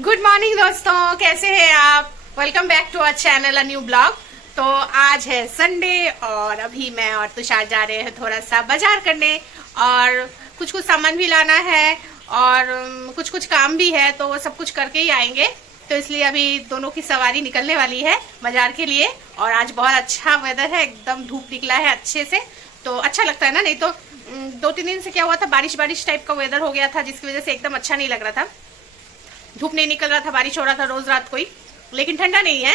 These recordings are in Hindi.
गुड मॉर्निंग दोस्तों, कैसे हैं आप। Welcome back to our channel a new blog. तो आज है संडे और अभी मैं और तुषार जा रहे हैं थोड़ा सा बाजार करने और कुछ कुछ सामान भी लाना है और कुछ कुछ काम भी है, तो वो सब कुछ करके ही आएंगे। तो इसलिए अभी दोनों की सवारी निकलने वाली है बाजार के लिए। और आज बहुत अच्छा वेदर है, एकदम धूप निकला है अच्छे से, तो अच्छा लगता है ना। नहीं तो 2-3 दिन से क्या हुआ था, बारिश बारिश टाइप का वेदर हो गया था, जिसकी वजह से एकदम अच्छा नहीं लग रहा था। धूप नहीं निकल रहा था, बारिश हो रहा था रोज रात को ही, लेकिन ठंडा नहीं है।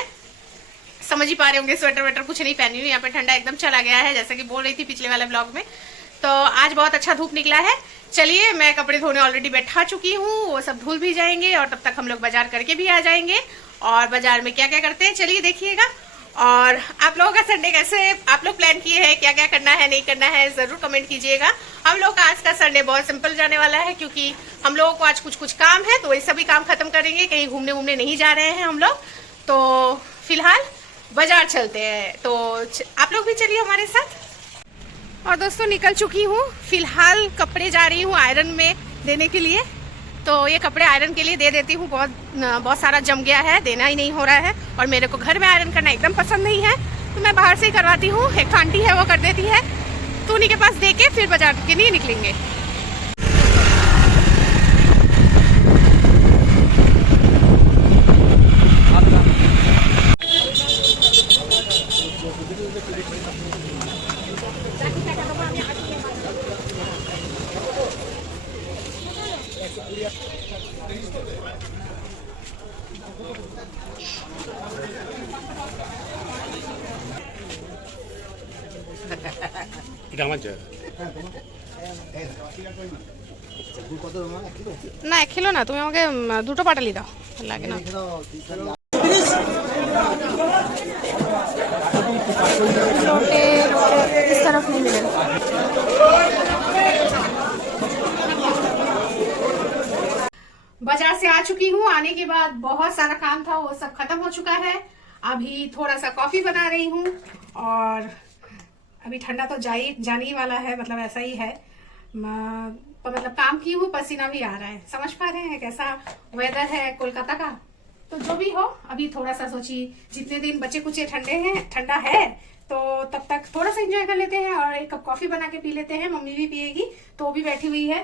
समझ ही पा रहे होंगे, स्वेटर वेटर कुछ नहीं पहनी हुई, यहाँ पे ठंडा एकदम चला गया है, जैसा कि बोल रही थी पिछले वाले ब्लॉग में। तो आज बहुत अच्छा धूप निकला है। चलिए, मैं कपड़े धोने ऑलरेडी बैठा चुकी हूँ, वो सब धुल भी जाएंगे और तब तक हम लोग बाजार करके भी आ जाएंगे। और बाजार में क्या क्या करते हैं चलिए देखिएगा। और आप लोगों का संडे कैसे आप लोग प्लान किए हैं, क्या क्या करना है नहीं करना है, जरूर कमेंट कीजिएगा। हम लोग का आज का संडे बहुत सिंपल जाने वाला है, क्योंकि हम लोगों को आज कुछ कुछ काम है, तो वही सभी काम खत्म करेंगे। कहीं घूमने वूमने नहीं जा रहे हैं हम लोग, तो फिलहाल बाजार चलते हैं। तो आप लोग भी चलिए हमारे साथ। और दोस्तों निकल चुकी हूँ, फिलहाल कपड़े जा रही हूँ आयरन में देने के लिए। तो ये कपड़े आयरन के लिए दे देती हूँ, बहुत सारा जम गया है, देना ही नहीं हो रहा है। और मेरे को घर में आयरन करना एकदम पसंद नहीं है, तो मैं बाहर से ही करवाती हूँ। एक आंटी है वो कर देती है, तो उन्हीं के पास दे के फिर बाजार के लिए निकलेंगे। না 1 কিলো না, তুমি আমাকে 2টো পাটালি দাও, লাগে না। इस तरफ नहीं मिलेगा। बाजार से आ चुकी हूँ, आने के बाद बहुत सारा काम था, वो सब खत्म हो चुका है। अभी थोड़ा सा कॉफी बना रही हूँ और अभी ठंडा तो जाने ही वाला है, मतलब ऐसा ही है। मतलब काम की हूँ, पसीना भी आ रहा है। समझ पा रहे हैं कैसा वेदर है कोलकाता का। तो जो भी हो, अभी थोड़ा सा सोची जितने दिन बचे कुछ ठंडा है, तो तब तक थोड़ा सा एंजॉय कर लेते हैं और एक कप कॉफी बना के पी लेते हैं। मम्मी भी पिएगी, तो वो भी बैठी हुई है।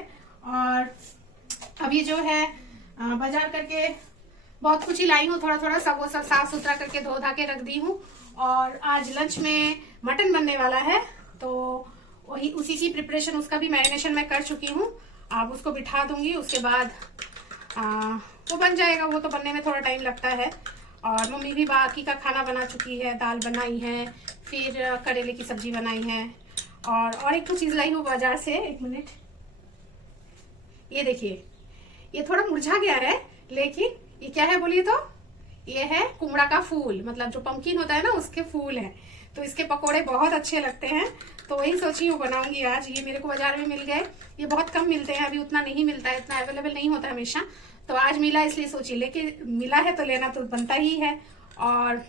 और अभी जो है बाजार करके बहुत कुछ ही लाई हूँ, थोड़ा थोड़ा सब वो सब साफ सुथरा करके धो धा के रख दी हूँ। और आज लंच में मटन बनने वाला है, तो वही उसी की प्रिपरेशन, उसका भी मैरिनेशन मैं कर चुकी हूँ। अब उसको बिठा दूंगी, उसके बाद वो बन जाएगा। वो तो बनने में थोड़ा टाइम लगता है। और मम्मी भी बाकी का खाना बना चुकी है, दाल बनाई है, फिर करेले की सब्जी बनाई है। और एक तो चीज लाई हूँ बाजार से, 1 मिनट, ये देखिए, ये थोड़ा मुरझा गया है, लेकिन ये क्या है बोलिए तो, ये है कुमड़ा का फूल, मतलब जो पंपकिन होता है ना, उसके फूल है। तो इसके पकोड़े बहुत अच्छे लगते हैं, तो वही सोची हूँ बनाऊंगी आज। ये मेरे को बाजार में मिल गए, ये बहुत कम मिलते हैं, अभी उतना नहीं मिलता है, इतना अवेलेबल नहीं होता हमेशा। तो आज मिला, इसलिए सोची, लेके मिला है तो लेना तो बनता ही है। और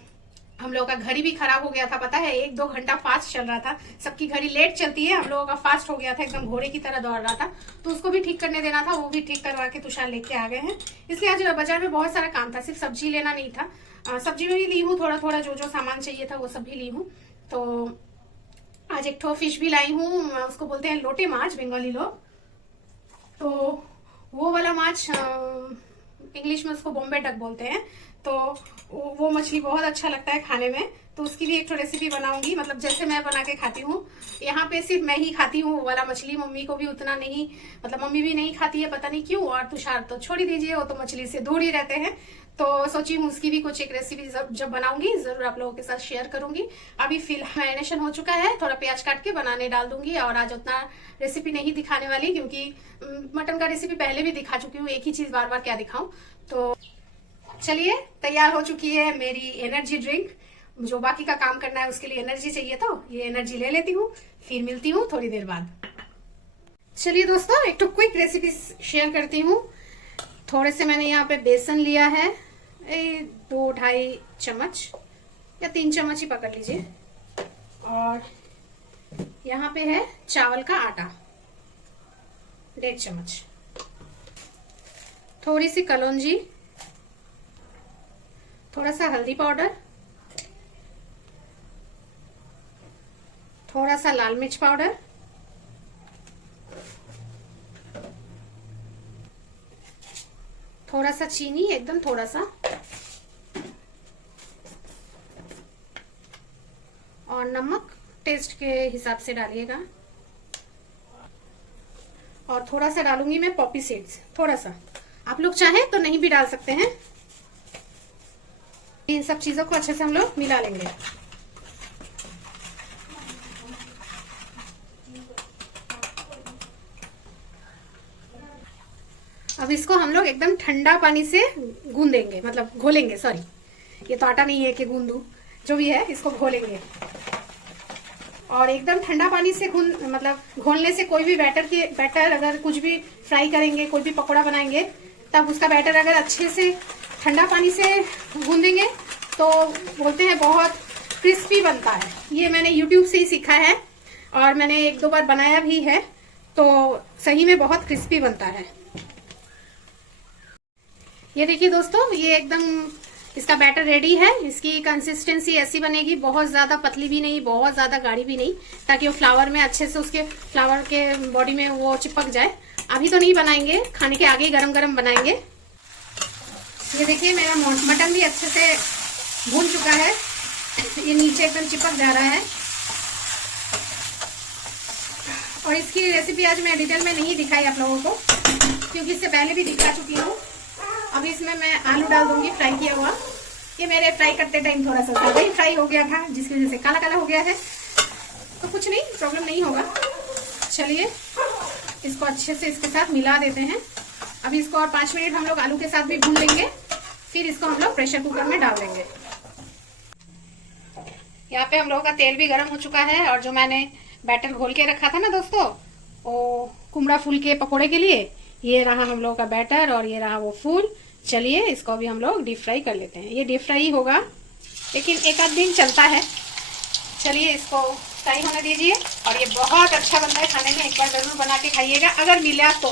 हम लोगों का घड़ी भी खराब हो गया था, पता है, 1-2 घंटा फास्ट चल रहा था। सबकी घड़ी लेट चलती है, हम लोगों का फास्ट हो गया था, एकदम घोड़े की तरह दौड़ रहा था। तो उसको भी ठीक करने देना था, वो भी ठीक करवा के तुषार लेके आ गए हैं। इसलिए आज बाजार में बहुत सारा काम था, सिर्फ सब्जी लेना नहीं था। सब्जी में भी ली हूँ थोड़ा थोड़ा, जो जो सामान चाहिए था वो सब भी ली हूँ। तो आज एक ठो फिश भी लाई हूँ, उसको बोलते हैं लोटे माछ बंगाली लोग। तो वो वाला माछ, इंग्लिश में उसको बॉम्बे डक बोलते हैं। तो वो मछली बहुत अच्छा लगता है खाने में, तो उसकी भी एक तो रेसिपी बनाऊंगी, मतलब जैसे मैं बना के खाती हूँ। यहाँ पे सिर्फ मैं ही खाती हूँ वो वाला मछली, मम्मी को भी उतना नहीं, मतलब मम्मी भी नहीं खाती है, पता नहीं क्यों। और तुषार तो छोड़ ही दीजिए, वो तो मछली से दूर ही रहते हैं। तो सोची हूँ उसकी भी कुछ एक रेसिपी जब बनाऊंगी जरूर आप लोगों के साथ शेयर करूंगी। अभी फिलहाल मैरिनेशन हो चुका है, थोड़ा प्याज काट के बनाने डाल दूंगी। और आज उतना रेसिपी नहीं दिखाने वाली, क्योंकि मटन का रेसिपी पहले भी दिखा चुकी हूँ, एक ही चीज बार बार क्या दिखाऊं। तो चलिए, तैयार हो चुकी है मेरी एनर्जी ड्रिंक। जो बाकी का काम करना है उसके लिए एनर्जी चाहिए, तो ये एनर्जी ले लेती हूँ, फिर मिलती हूँ थोड़ी देर बाद। चलिए दोस्तों, एक तो क्विक रेसिपी शेयर करती हूँ। थोड़े से मैंने यहाँ पे बेसन लिया है, 2-2.5 चम्मच या 3 चम्मच ही पकड़ लीजिए। और यहाँ पे है चावल का आटा, 1.5 चम्मच। थोड़ी सी कलौंजी, थोड़ा सा हल्दी पाउडर, थोड़ा सा लाल मिर्च पाउडर, थोड़ा सा चीनी, एकदम थोड़ा सा, और नमक टेस्ट के हिसाब से डालिएगा। और थोड़ा सा डालूंगी मैं पॉपी सीड्स, थोड़ा सा, आप लोग चाहें तो नहीं भी डाल सकते हैं। इन सब चीजों को अच्छे से हम लोग मिला लेंगे। अब इसको हम लोग एकदम ठंडा पानी से गूंदेंगे, मतलब घोलेंगे, सॉरी ये तो आटा नहीं है कि गूंदू, जो भी है इसको घोलेंगे। और एकदम ठंडा पानी से मतलब घोलने से कोई भी बैटर अगर कुछ भी फ्राई करेंगे, कोई भी पकोड़ा बनाएंगे, तब उसका बैटर अगर अच्छे से ठंडा पानी से गूंदेंगे तो बोलते हैं बहुत क्रिस्पी बनता है। ये मैंने YouTube से ही सीखा है और मैंने 1-2 बार बनाया भी है, तो सही में बहुत क्रिस्पी बनता है। ये देखिए दोस्तों, ये एकदम इसका बैटर रेडी है। इसकी कंसिस्टेंसी ऐसी बनेगी, बहुत ज्यादा पतली भी नहीं, बहुत ज्यादा गाढ़ी भी नहीं, ताकि वो फ्लावर में अच्छे से, उसके फ्लावर के बॉडी में वो चिपक जाए। अभी तो नहीं बनाएंगे, खाने के आगे ही गरम गरम बनाएंगे। ये देखिए मेरा मटन भी अच्छे से भून चुका है, ये नीचे एकदम चिपक जा रहा है। और इसकी रेसिपी आज मैं डिटेल में नहीं दिखाई आप लोगों को, क्योंकि इससे पहले भी दिखा चुकी हूँ। अब इसमें मैं आलू डाल दूंगी फ्राई किया हुआ। ये मेरे फ्राई करते टाइम थोड़ा सा ज्यादा ही फ्राई हो गया था, जिसकी वजह से काला काला हो गया है, तो कुछ नहीं, प्रॉब्लम नहीं होगा। चलिए इसको अच्छे से इसके साथ मिला देते हैं। अभी इसको और 5 मिनट हम लोग आलू के साथ भी भून लेंगे, फिर इसको हम लोग प्रेशर कुकर में डाल देंगे। यहाँ पे हम लोगों का तेल भी गर्म हो चुका है, और जो मैंने बैटर घोल के रखा था ना दोस्तों, वो कुमड़ा फूल के पकोड़े के लिए, ये रहा हम लोगों का बैटर और ये रहा वो फूल। चलिए इसको भी हम लोग डीप फ्राई कर लेते हैं। ये डीप फ्राई होगा, लेकिन 1 आध दिन चलता है। चलिए इसको फ्राई होने दीजिए। और ये बहुत अच्छा बनता है खाने में, एक बार जरूर बना के खाइएगा अगर मिला तो,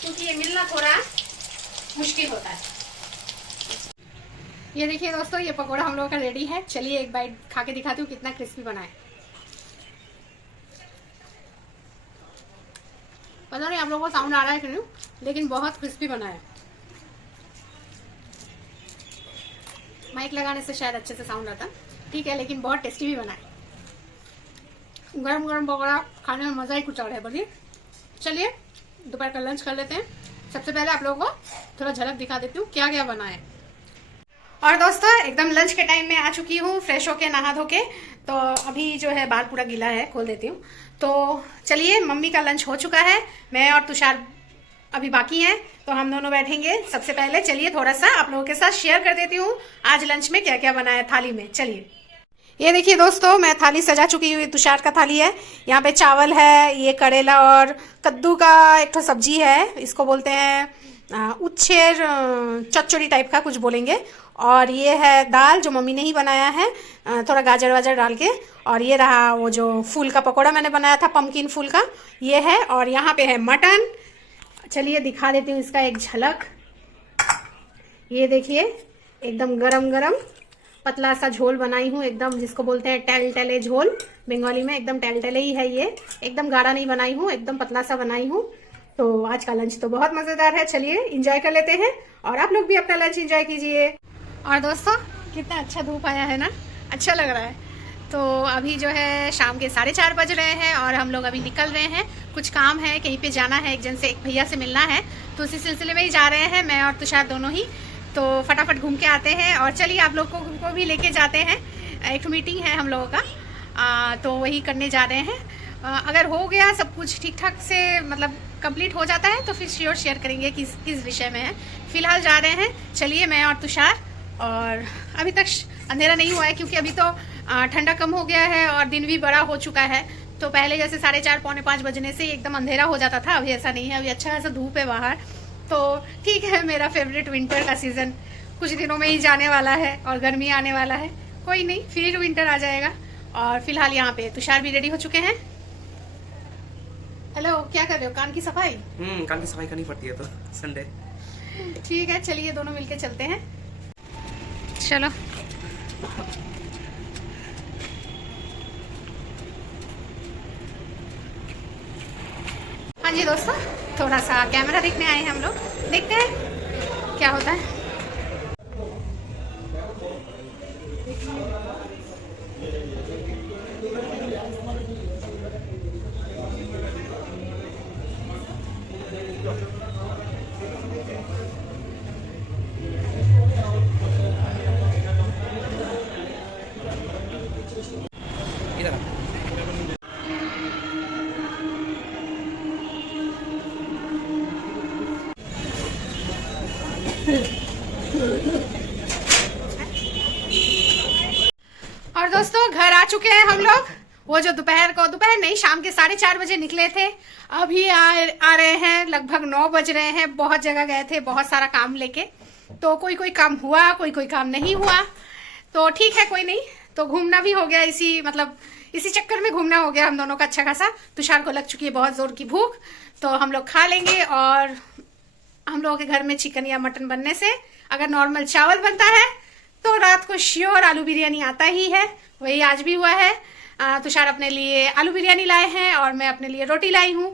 क्योंकि ये मिलना थोड़ा मुश्किल होता है। ये देखिए दोस्तों, ये पकोड़ा हम लोगों का रेडी है। चलिए एक बाइट खा के दिखाती हूँ कितना क्रिस्पी बना है। पता नहीं आप लोगों को साउंड आ रहा है कि नहीं, लेकिन बहुत क्रिस्पी बना है। माइक लगाने से शायद अच्छे से साउंड आता, ठीक है, लेकिन बहुत टेस्टी भी बना है। गरम गरम पकौड़ा खाने में मज़ा ही कुछ और है। बोलिए, चलिए दोपहर का लंच कर लेते हैं। सबसे पहले आप लोगों को थोड़ा झलक दिखा देती हूँ क्या क्या बना है। और दोस्तों एकदम लंच के टाइम में आ चुकी हूँ, फ्रेश होके नहा धो के। तो अभी जो है बाल पूरा गीला है, खोल देती हूँ। तो चलिए, मम्मी का लंच हो चुका है, मैं और तुषार अभी बाकी हैं, तो हम दोनों बैठेंगे। सबसे पहले चलिए थोड़ा सा आप लोगों के साथ शेयर कर देती हूँ आज लंच में क्या क्या बना है थाली में। चलिए, ये देखिए दोस्तों, मैं थाली सजा चुकी हूँ। तुषार का थाली है, यहाँ पे चावल है, ये करेला और कद्दू का एक तो सब्जी है, इसको बोलते हैं उच्छेर, चच्चड़ी टाइप का कुछ बोलेंगे। और ये है दाल जो मम्मी ने ही बनाया है, थोड़ा गाजर वाजर डाल के। और ये रहा वो जो फूल का पकोड़ा मैंने बनाया था, पम्पकिन फूल का, ये है। और यहाँ पे है मटन। चलिए दिखा देती हूँ इसका एक झलक। ये देखिए एकदम गरम गरम पतला सा झोल बनाई हूँ, एकदम जिसको बोलते हैं टेल टेले झोल, बंगाली में एकदम टेल टेले ही है। ये एकदम गाढ़ा नहीं बनाई हूँ, एकदम पतला सा बनाई हूँ। तो आज का लंच तो बहुत मजेदार है। चलिए एंजॉय कर लेते हैं, और आप लोग भी अपना लंच एंजॉय कीजिए। और दोस्तों कितना अच्छा धूप आया है ना, अच्छा लग रहा है। तो अभी जो है शाम के 4:30 बज रहे हैं, और हम लोग अभी निकल रहे हैं। कुछ काम है, कहीं पे जाना है, एक भैया से मिलना है, तो उसी सिलसिले में ही जा रहे हैं, मैं और तुषार दोनों ही। तो फटाफट घूम के आते हैं, और चलिए आप लोग को भी लेके जाते हैं। एक मीटिंग है हम लोगों का, तो वही करने जा रहे हैं। अगर हो गया सब कुछ ठीक ठाक से, मतलब कंप्लीट हो जाता है, तो फिर श्योर शेयर करेंगे किस विषय में है। फिलहाल जा रहे हैं, चलिए मैं और तुषार। और अभी तक अंधेरा नहीं हुआ है, क्योंकि अभी तो ठंडा कम हो गया है और दिन भी बड़ा हो चुका है। तो पहले जैसे 4:30 पौने 5 बजने से एकदम अंधेरा हो जाता था, अभी ऐसा नहीं है। अभी अच्छा खासा धूप है बाहर, तो ठीक है। मेरा फेवरेट विंटर का सीजन कुछ दिनों में ही जाने वाला है, और गर्मी आने वाला है। कोई नहीं, फिर विंटर आ जाएगा। और फिलहाल यहाँ पे तुषार भी रेडी हो चुके हैं। हेलो, क्या कर रहे हो? कान की सफाई? कान की सफाई करनी पड़ती है तो संडे। ठीक है, चलिए दोनों मिलके चलते हैं। चलो हाँ जी दोस्तों, थोड़ा सा कैमरा देखने आए हैं हम लोग, देखते हैं क्या होता है। और दोस्तों घर आ चुके हैं हम लोग। वो जो दोपहर नहीं, शाम के 4:30 बजे निकले थे, अभी आ रहे हैं लगभग 9 बज रहे हैं। बहुत जगह गए थे, बहुत सारा काम लेके, तो कोई काम हुआ, कोई काम नहीं हुआ, तो ठीक है कोई नहीं। तो घूमना भी हो गया, इसी चक्कर में घूमना हो गया हम दोनों का अच्छा खासा। तुषार को लग चुकी है बहुत जोर की भूख, तो हम लोग खा लेंगे। और हम लोगों के घर में चिकन या मटन बनने से अगर नॉर्मल चावल बनता है तो रात को श्योर आलू बिरयानी आता ही है। वही आज भी हुआ है। तुषार अपने लिए आलू बिरयानी लाए हैं और मैं अपने लिए रोटी लाई हूँ।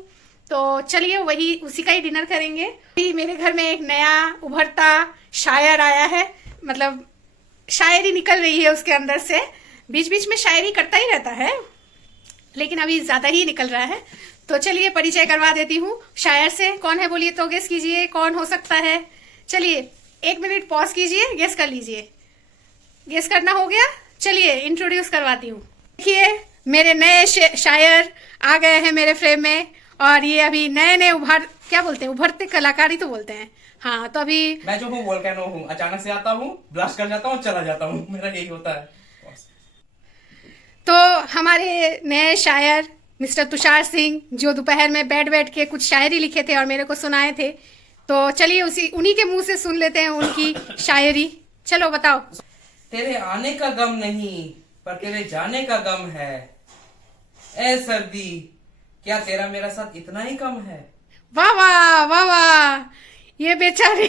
तो चलिए वही उसी का ही डिनर करेंगे। अभी मेरे घर में एक नया उभरता शायर आया है, मतलब शायरी निकल रही है उसके अंदर से। बीच बीच में शायरी करता ही रहता है, लेकिन अभी ज्यादा ही निकल रहा है। तो चलिए परिचय करवा देती हूँ शायर से। कौन है बोलिए तो गेस कीजिए कौन हो सकता है। चलिए 1 मिनट पॉज कीजिए, गेस कर लीजिए। गेस करना हो गया? चलिए इंट्रोड्यूस करवाती हूँ। देखिए मेरे नए शायर आ गए हैं मेरे फ्रेम में, और ये अभी नए उभरते कलाकारी तो बोलते हैं। हाँ तो अभी मैं जो हूँ वोल्केनो हूँ, अचानक से आता हूँ, ब्लास्ट कर जाता हूँ, चला जाता हूँ, मेरा यही होता है। तो हमारे नए शायर मिस्टर तुषार सिंह, जो दोपहर में बैठ के कुछ शायरी लिखे थे और मेरे को सुनाए थे, तो चलिए उन्हीं के मुंह से सुन लेते हैं उनकी शायरी। चलो बताओ। तेरे आने का गम नहीं पर तेरे जाने का गम है। ए सर्दी, क्या तेरा मेरा साथ इतना ही कम है? वाह वाह वाह वाह, ये बेचारे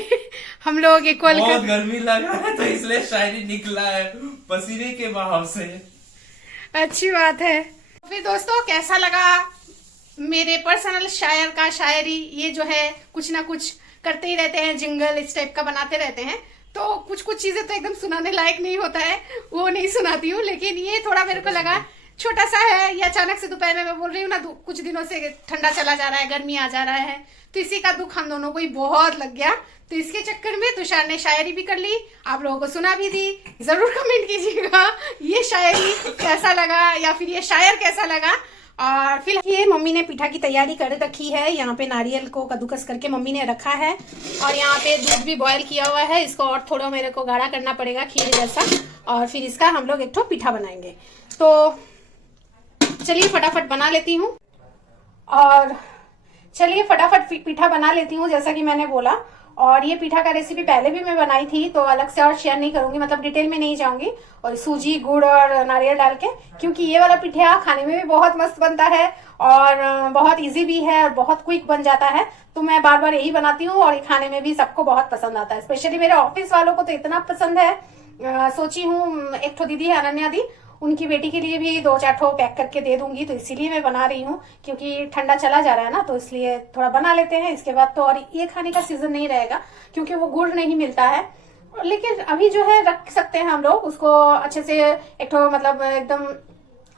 हम लोग इक्वल बहुत गर्मी लगा है तो इसलिए शायरी निकला है पसीने के बहाव से। अच्छी बात है। फिर दोस्तों कैसा लगा मेरे पर्सनल शायर का शायरी? ये जो है कुछ ना कुछ करते ही रहते हैं, जिंगल इस टाइप का बनाते रहते हैं, तो कुछ चीजें तो एकदम सुनाने लायक नहीं होता है, वो नहीं सुनाती हूँ। लेकिन ये थोड़ा मेरे को लगा छोटा सा है। ये अचानक से दोपहर में, मैं बोल रही हूँ ना, कुछ दिनों से ठंडा चला जा रहा है, गर्मी आ जा रहा है, तो इसी का दुख हम दोनों को ही बहुत लग गया। तो इसके चक्कर में तुषार ने शायरी भी कर ली, आप लोगों को सुना भी दी। जरूर कमेंट कीजिएगा ये शायरी कैसा लगा, या फिर ये शायर कैसा लगा। और फिर ये मम्मी ने पीठा की तैयारी कर रखी है। यहाँ पे नारियल को कद्दूकस करके मम्मी ने रखा है, और यहाँ पे दूध भी बॉयल किया हुआ है। इसको और थोड़ा मेरे को गाढ़ा करना पड़ेगा, खीर जैसा, और फिर इसका हम लोग एक ठो पीठा बनाएंगे। तो चलिए फटाफट बना लेती हूँ, और चलिए फटाफट पीठा बना लेती हूँ जैसा कि मैंने बोला। और ये पीठा का रेसिपी पहले भी मैं बनाई थी, तो अलग से और शेयर नहीं करूंगी, मतलब डिटेल में नहीं जाऊंगी। और सूजी, गुड़ और नारियल डाल के, क्योंकि ये वाला पीठा खाने में भी बहुत मस्त बनता है और बहुत इजी भी है और बहुत क्विक बन जाता है। तो मैं बार बार यही बनाती हूँ, और ये खाने में भी सबको बहुत पसंद आता है। स्पेशली मेरे ऑफिस वालों को तो इतना पसंद है। सोची हूँ एक ठो दीदी है अनन्या दी, उनकी बेटी के लिए भी 2-4 ठो पैक करके दे दूंगी। तो इसीलिए मैं बना रही हूँ, क्योंकि ठंडा चला जा रहा है ना, तो इसलिए थोड़ा बना लेते हैं। इसके बाद तो और ये खाने का सीजन नहीं रहेगा, क्योंकि वो गुड़ नहीं मिलता है। लेकिन अभी जो है रख सकते हैं हम लोग उसको अच्छे से, एक ठो मतलब एकदम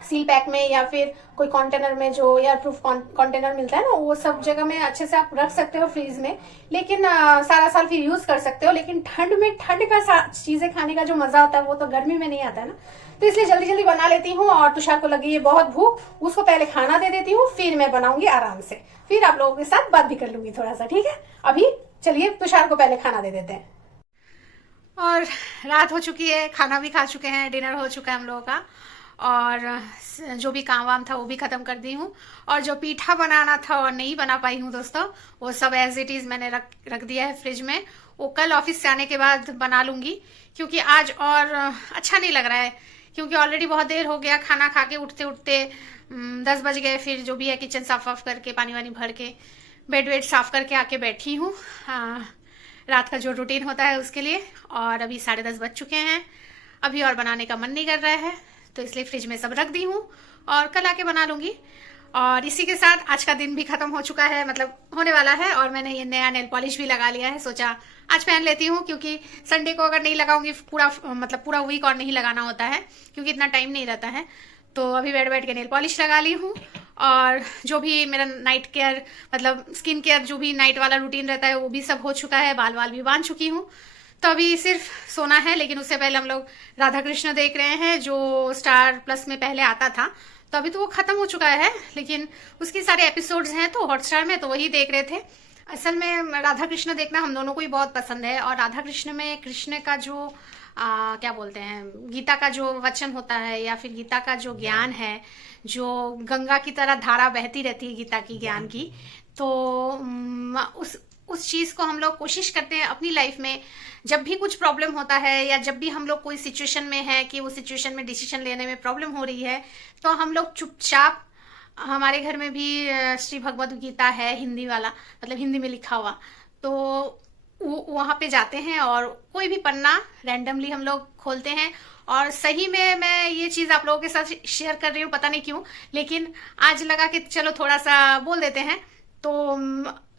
सील पैक में, या फिर कोई कंटेनर में जो एयर प्रूफ कंटेनर मिलता है ना, वो सब जगह में अच्छे से आप रख सकते हो फ्रीज में। लेकिन सारा साल फिर यूज कर सकते हो। लेकिन ठंड में ठंड का चीजें खाने का जो मजा आता है वो तो गर्मी में नहीं आता है ना। तो इसलिए जल्दी जल्दी बना लेती हूँ। और तुषार को लगी है बहुत भूख, उसको पहले खाना दे देती हूँ, फिर मैं बनाऊंगी आराम से, फिर आप लोगों के साथ बात भी कर लूंगी थोड़ा सा, ठीक है? अभी चलिए तुषार को पहले खाना दे देते हैं। और रात हो चुकी है, खाना भी खा चुके हैं, डिनर हो चुका है हम लोगों का, और जो भी काम वाम था वो भी खत्म कर दी हूँ। और जो पीठा बनाना था और नहीं बना पाई हूँ दोस्तों, वो सब एज इट इज मैंने रख दिया है फ्रिज में। वो कल ऑफिस से आने के बाद बना लूंगी, क्योंकि आज और अच्छा नहीं लग रहा है, क्योंकि ऑलरेडी बहुत देर हो गया। खाना खा के उठते उठते 10 बज गए। फिर जो भी है किचन साफ वाफ करके, पानी वानी भर के, बेड वेड साफ करके आके बैठी हूँ। हाँ, रात का जो रूटीन होता है उसके लिए। और अभी 10:30 बज चुके हैं, अभी और बनाने का मन नहीं कर रहा है, तो इसलिए फ्रिज में सब रख दी हूँ और कल आके बना लूँगी। और इसी के साथ आज का दिन भी खत्म हो चुका है, मतलब होने वाला है। और मैंने ये नया नेल पॉलिश भी लगा लिया है, सोचा आज पहन लेती हूँ, क्योंकि संडे को अगर नहीं लगाऊंगी पूरा वीक और नहीं लगाना होता है, क्योंकि इतना टाइम नहीं रहता है। तो अभी बैठ के नेल पॉलिश लगा ली हूँ। और जो भी मेरा नाइट केयर मतलब स्किन केयर जो भी नाइट वाला रूटीन रहता है वो भी सब हो चुका है, बाल भी बांध चुकी हूँ। तो अभी सिर्फ सोना है, लेकिन उससे पहले हम लोग राधा कृष्ण देख रहे हैं, जो स्टार प्लस में पहले आता था। तो अभी तो वो खत्म हो चुका है, लेकिन उसकी सारे एपिसोड्स हैं तो हॉटस्टार में, तो वही देख रहे थे। असल में राधा कृष्ण देखना हम दोनों को ही बहुत पसंद है। और राधा कृष्ण में कृष्ण का जो क्या बोलते हैं, गीता का जो वचन होता है या फिर गीता का जो ज्ञान है, जो गंगा की तरह धारा बहती रहती है गीता की ज्ञान की, तो उस चीज को हम लोग कोशिश करते हैं अपनी लाइफ में। जब भी कुछ प्रॉब्लम होता है या जब भी हम लोग कोई सिचुएशन में है कि वो सिचुएशन में डिसीजन लेने में प्रॉब्लम हो रही है, तो हम लोग चुपचाप, हमारे घर में भी श्री भगवद गीता है हिंदी वाला, मतलब हिंदी में लिखा हुआ, तो वहां पे जाते हैं और कोई भी पन्ना रैंडमली हम लोग खोलते हैं। और सही में मैं ये चीज आप लोगों के साथ शेयर कर रही हूँ, पता नहीं क्यों, लेकिन आज लगा कि चलो थोड़ा सा बोल देते हैं। तो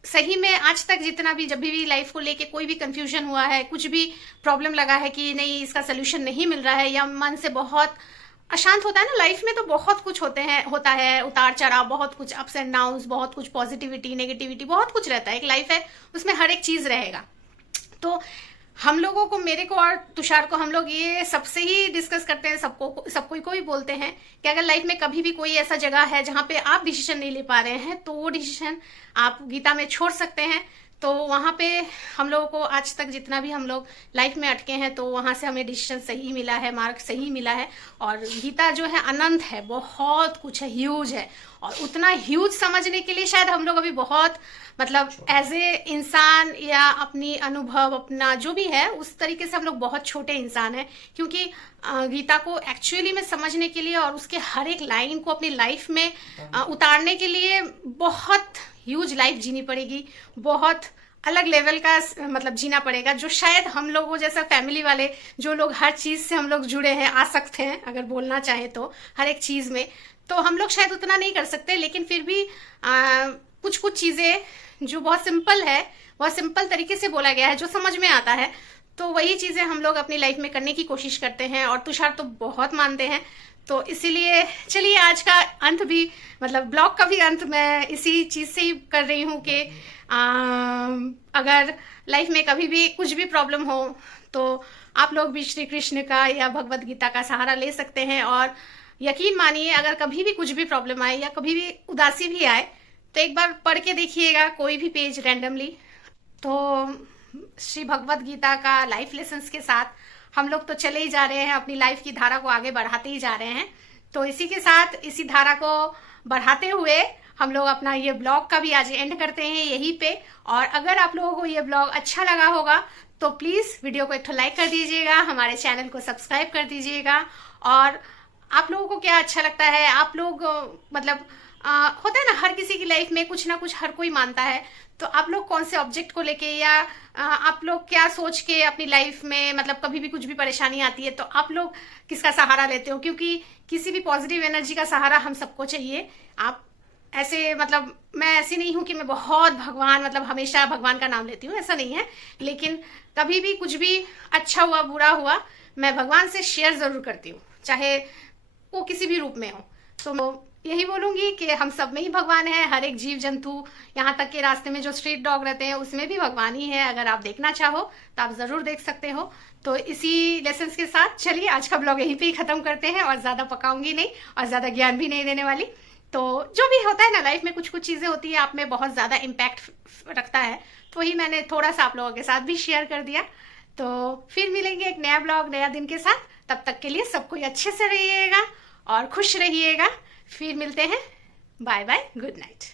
सही में आज तक जितना भी, जब भी लाइफ को लेके कोई भी कंफ्यूजन हुआ है, कुछ भी प्रॉब्लम लगा है कि नहीं इसका सोल्यूशन नहीं मिल रहा है, या मन से बहुत अशांत होता है ना, लाइफ में तो बहुत कुछ होता है, उतार चढ़ाव, बहुत कुछ अप्स एंड डाउन्स, बहुत कुछ पॉजिटिविटी नेगेटिविटी, बहुत कुछ रहता है। एक लाइफ है, उसमें हर एक चीज रहेगा। तो हम लोगों को, मेरे को और तुषार को, हम लोग ये सबसे ही डिस्कस करते हैं, सबको को भी बोलते हैं कि अगर लाइफ में कभी भी कोई ऐसा जगह है जहां पे आप डिसीजन नहीं ले पा रहे हैं, तो वो डिसीजन आप गीता में छोड़ सकते हैं। तो वहां पे हम लोगों को आज तक जितना भी हम लोग लाइफ में अटके हैं, तो वहां से हमें डिसीजन सही मिला है, मार्ग सही मिला है। और गीता जो है अनंत है, बहुत कुछ है, ह्यूज है। और उतना ह्यूज समझने के लिए शायद हम लोग अभी बहुत, मतलब एज ए इंसान या अपनी अनुभव, अपना जो भी है, उस तरीके से हम लोग बहुत छोटे इंसान हैं। क्योंकि गीता को एक्चुअली में समझने के लिए और उसके हर एक लाइन को अपनी लाइफ में उतारने के लिए बहुत ह्यूज लाइफ जीनी पड़ेगी, बहुत अलग लेवल का मतलब जीना पड़ेगा, जो शायद हम लोगों जैसा फैमिली वाले, जो लोग हर चीज से हम लोग जुड़े हैं, आ सकते हैं अगर बोलना चाहे तो, हर एक चीज में, तो हम लोग शायद उतना नहीं कर सकते। लेकिन फिर भी कुछ कुछ चीजें जो बहुत सिंपल है, बहुत सिंपल तरीके से बोला गया है, जो समझ में आता है, तो वही चीजें हम लोग अपनी लाइफ में करने की कोशिश करते हैं। और तुषार तो बहुत मानते हैं, तो इसीलिए चलिए आज का अंत भी, मतलब ब्लॉग का भी अंत मैं इसी चीज से ही कर रही हूँ कि अगर लाइफ में कभी भी कुछ भी प्रॉब्लम हो, तो आप लोग भी श्री कृष्ण का या भगवद गीता का सहारा ले सकते हैं। और यकीन मानिए, अगर कभी भी कुछ भी प्रॉब्लम आए या कभी भी उदासी भी आए, तो एक बार पढ़ के देखिएगा कोई भी पेज रैंडमली। तो श्री भगवद गीता का लाइफ लेसन्स के साथ हम लोग तो चले ही जा रहे हैं, अपनी लाइफ की धारा को आगे बढ़ाते ही जा रहे हैं। तो इसी के साथ, इसी धारा को बढ़ाते हुए हम लोग अपना ये ब्लॉग का भी आज एंड करते हैं यहीं पे। और अगर आप लोगों को ये ब्लॉग अच्छा लगा होगा तो प्लीज वीडियो को एक लाइक कर दीजिएगा, हमारे चैनल को सब्सक्राइब कर दीजिएगा। और आप लोगों को क्या अच्छा लगता है, आप लोग मतलब होता है ना, हर किसी की लाइफ में कुछ ना कुछ हर कोई मानता है, तो आप लोग कौन से ऑब्जेक्ट को लेके, या आप लोग क्या सोच के अपनी लाइफ में, मतलब कभी भी कुछ भी परेशानी आती है तो आप लोग किसका सहारा लेते हो? क्योंकि किसी भी पॉजिटिव एनर्जी का सहारा हम सबको चाहिए। आप ऐसे, मतलब मैं ऐसी नहीं हूं कि मैं बहुत भगवान, मतलब हमेशा भगवान का नाम लेती हूँ, ऐसा नहीं है, लेकिन कभी भी कुछ भी अच्छा हुआ बुरा हुआ, मैं भगवान से शेयर जरूर करती हूँ, चाहे वो किसी भी रूप में हो। तो यही बोलूंगी कि हम सब में ही भगवान है, हर एक जीव जंतु, यहाँ तक के रास्ते में जो स्ट्रीट डॉग रहते हैं उसमें भी भगवान ही है। अगर आप देखना चाहो तो आप जरूर देख सकते हो। तो इसी लेसन के साथ चलिए आज का ब्लॉग यहीं पे ही खत्म करते हैं, और ज्यादा पकाऊंगी नहीं और ज्यादा ज्ञान भी नहीं देने वाली। तो जो भी होता है ना लाइफ में, कुछ कुछ चीजें होती है आप में बहुत ज्यादा इम्पैक्ट रखता है, तो वही मैंने थोड़ा सा आप लोगों के साथ भी शेयर कर दिया। तो फिर मिलेंगे एक नया ब्लॉग नया दिन के साथ, तब तक के लिए सब कोई अच्छे से रहिएगा और खुश रहिएगा। फिर मिलते हैं, बाय बाय, गुड नाइट।